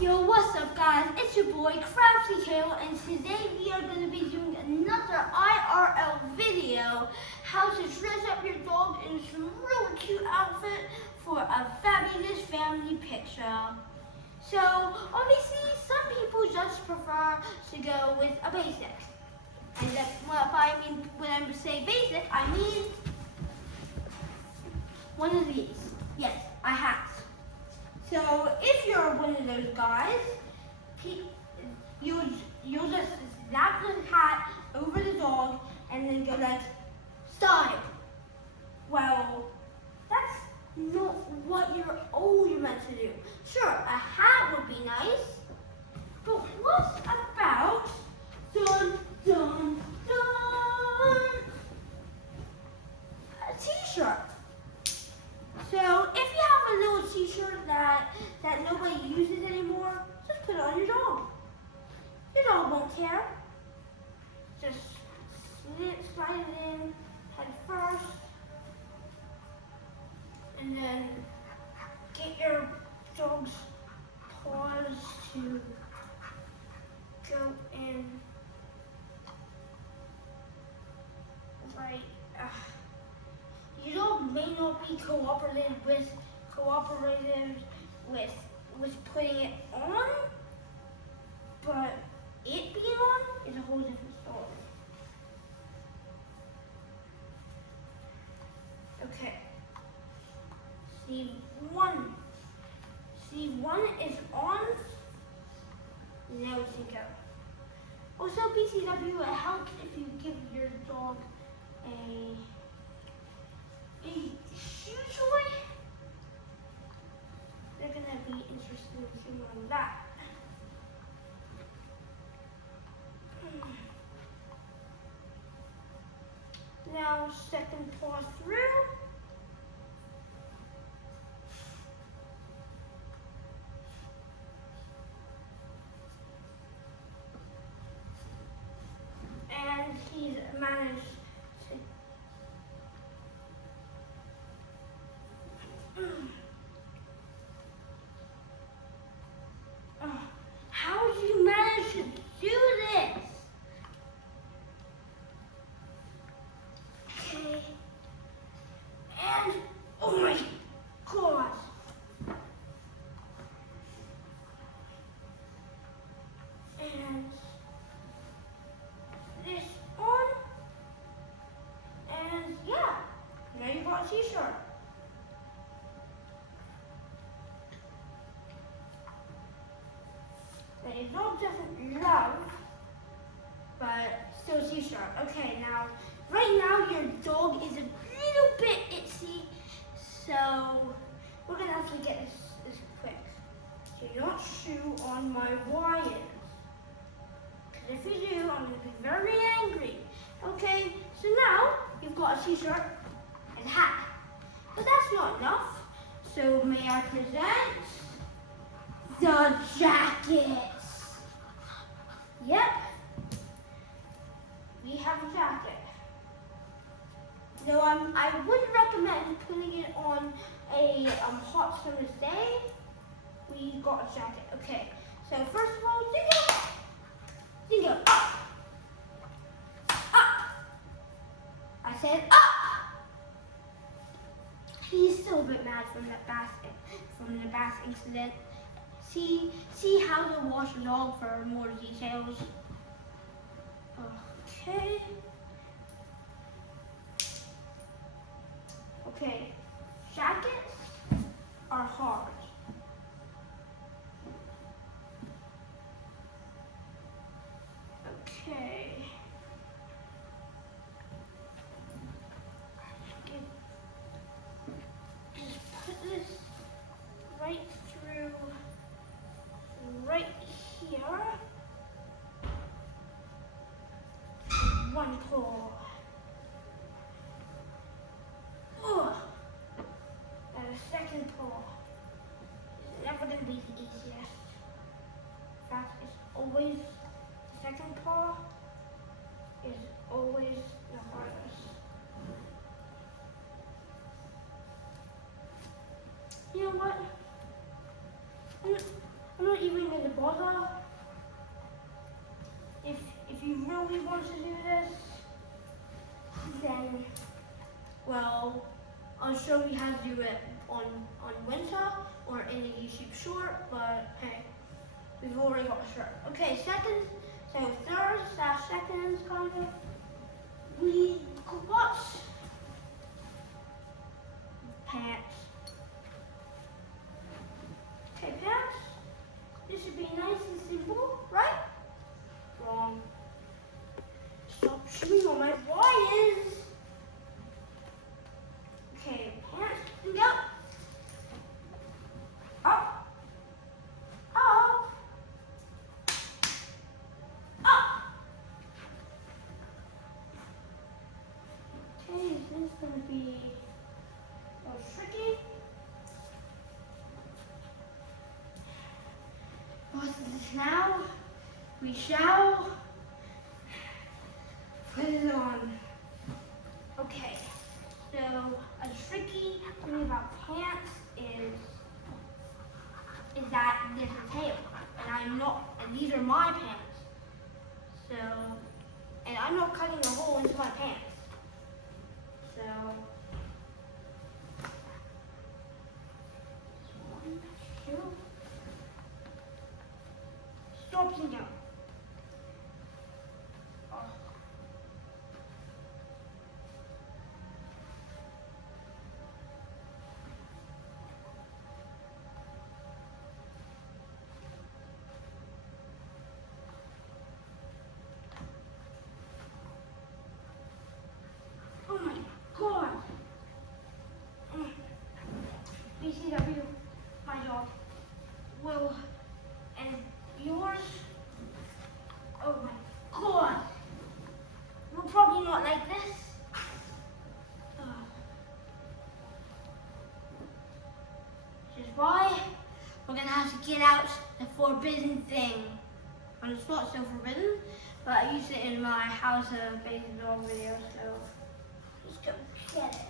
Yo, what's up guys? It's your boy Crafty Kale, and today we are going to be doing another IRL video, how to dress up your dog in some really cute outfit for a fabulous family picture. So obviously some people just prefer to go with a basic. And when I say basic, I mean one of these. Yes, a hat. So if you're one of those guys, you'll just snap the hat over the dog and then go like, style. Well, that's not what you're meant to do. Sure, a hat would be nice, but what about dun dun dun a t-shirt? So if you have a little t-shirt that nobody uses anymore, just put it on your dog. Your dog won't care. Just slide it in head first, and then get your dog's paws to go in right. Your dog may not be cooperative with putting it on, but it being on is a whole different story. Okay. C1 is on. Now we can go. Also, BCW, it helps if you give your dog a shoe toy. They're gonna be interested in seeing that. Now second paw through. And he's managed to how did you manage to do this? Okay. And oh my god. And this on. And yeah, now you got a t-shirt. That your dog doesn't love, but still t-shirt. Okay, now, right now your dog is a little bit itchy, so we're gonna have to get this quick. Do not chew on my wires, because if you do, I'm gonna be very angry. Okay, so now you've got a t-shirt and a hat, but that's not enough. So may I present the jacket? Yep, we have a jacket. Though I wouldn't recommend putting it on a hot summer's day. We got a jacket. Okay, so first of all, Dingo, up, up. I said up. He's still a bit mad from the bath incident. See how to wash a dog for more details. Okay. Okay. Jackets are hard. Okay. Just put this right through. Right here, one paw. And a second paw. It's never going to be the easiest. In fact, it's always, the second paw is always the hardest. You know what? I'm not even in the bottom. If you really want to do this, then, well, I'll show you how to do it on winter or in the YouTube short, but hey, we've already got a shirt. Okay, seconds, so thirds / seconds kind of. We got pants. Okay, pants. This should be nice and simple, right? Wrong. Stop shooting on my wires. Okay, pants, and go. Up. Up. Up. Okay, this is going to be a little tricky. Now we shall put it on. Okay, so a tricky thing about pants is that there's a tail, and these are my pants. So, and I'm not cutting a hole into my pants. So, 1, 2. Stop sitting down. Oh my God. BCW, my dog, will, and yours, oh my God, will probably not like this. Which is why we're gonna have to get out the forbidden thing. And it's not so forbidden, but I used it in my House of Basic Dog video, so let's go get it.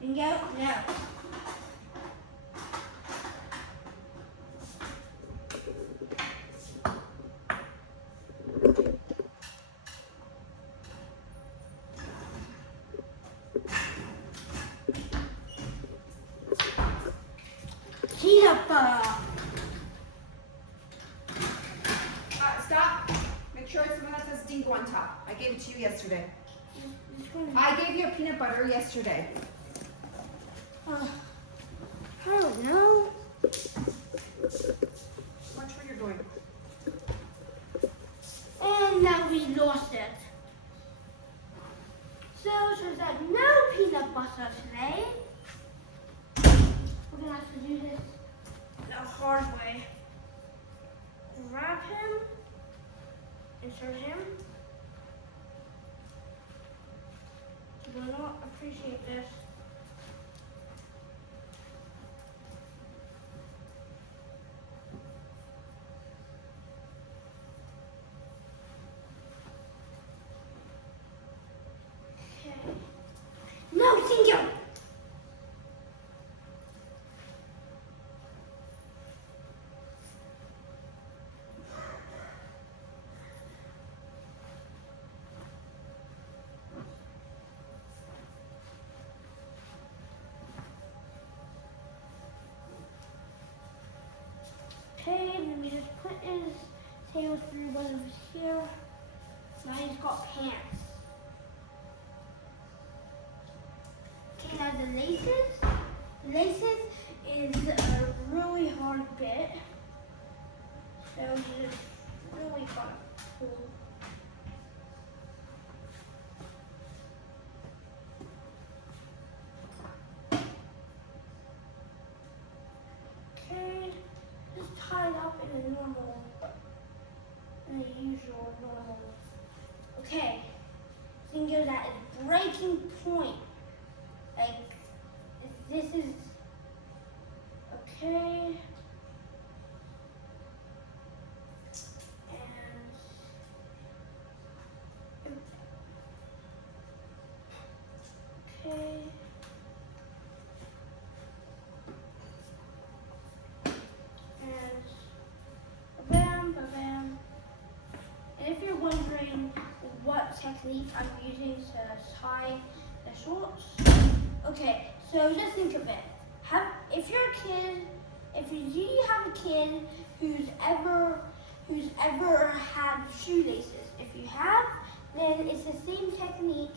Bingo? No. Peanut butter. Stop. Make sure it's the one that says Dingo on top. I gave it to you yesterday. I gave you a peanut butter yesterday. I don't know. Watch where you're going. And now we lost it. So that no peanut butter today. We're gonna have to do this the hard way. Grab him, insert him. He will not appreciate this. No, Singo! Okay, then we just put his tail through one of his here. Now he's got pants. Okay, now the laces. Laces is a really hard bit. So you just really gotta pull. Okay, just tie it up in a usual normal. Okay, Singo's at its breaking point. Like, this is, okay. And technique I'm using to tie the shorts. Okay, so just think of it. If you have a kid who's ever had shoelaces, if you have, then it's the same technique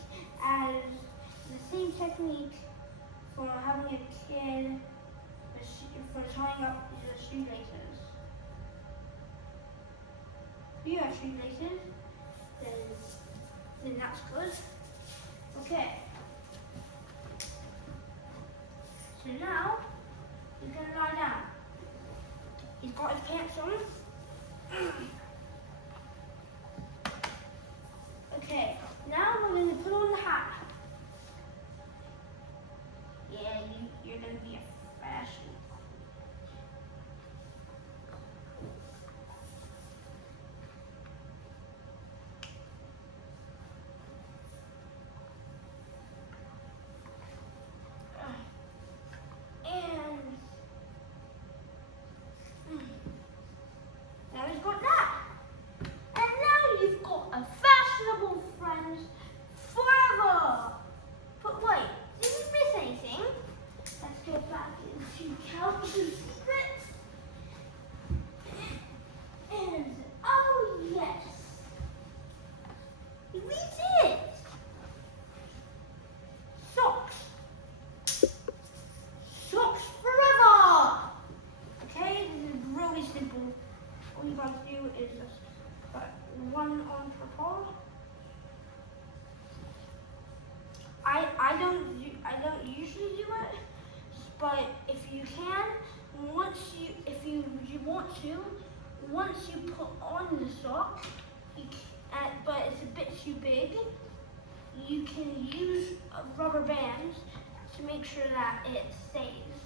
for having a kid for tying up the shoelaces. If you have shoelaces, then that's good. Okay. So now he's gonna lie down. He's got his pants on. Okay, now we're gonna put on the hat. Yeah, you're gonna be a fashion. Now he's got that. And now you've got a fashionable friend forever. But wait, did we miss anything? Let's go back into Calvin's Secrets. And oh yes, we did. Socks. Socks forever. Okay, this is really simple. All you gotta do is just put one on per paw. I don't usually do it, but if you can, if you want to, once you put on the sock, but it's a bit too big, you can use rubber bands to make sure that it stays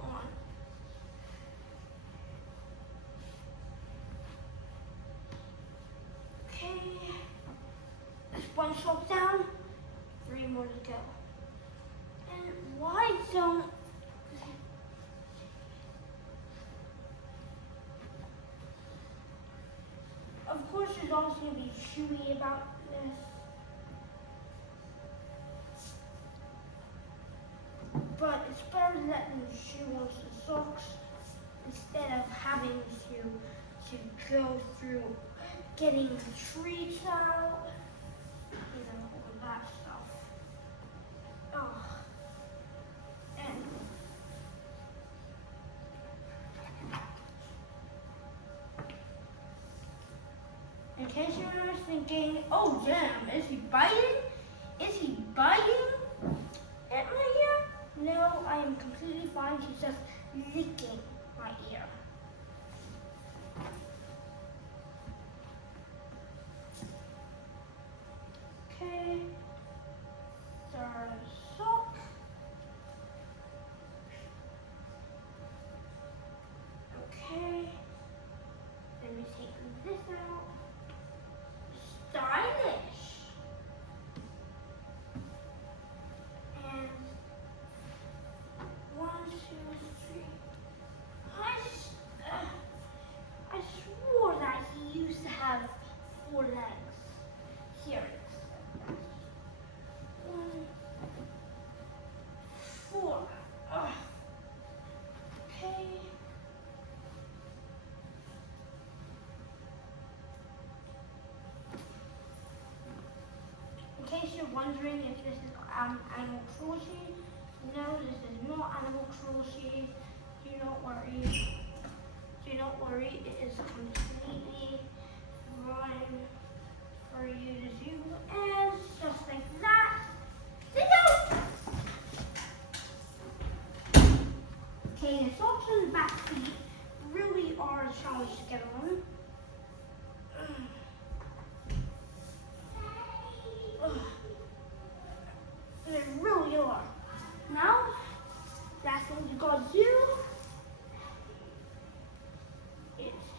on. Okay, that's one sock down, 3 more to go. And why don't of course there's always going to be chewy about this. But it's better to let them chew on the socks instead of having to go through getting the treats out, all that stuff. Oh. And in case you're thinking, oh damn, is he biting? Is he biting at my ear? No, I am completely fine. He's just licking my ear. Okay. Third sock. Okay. Let me take this out. Stylish. And 1, 2, 3. I swore that he used to have 4 legs. Here it is. 1, 4. Okay. In case you're wondering if this is animal cruelty, no, this is not animal cruelty. Do not worry. Do not worry. It is completely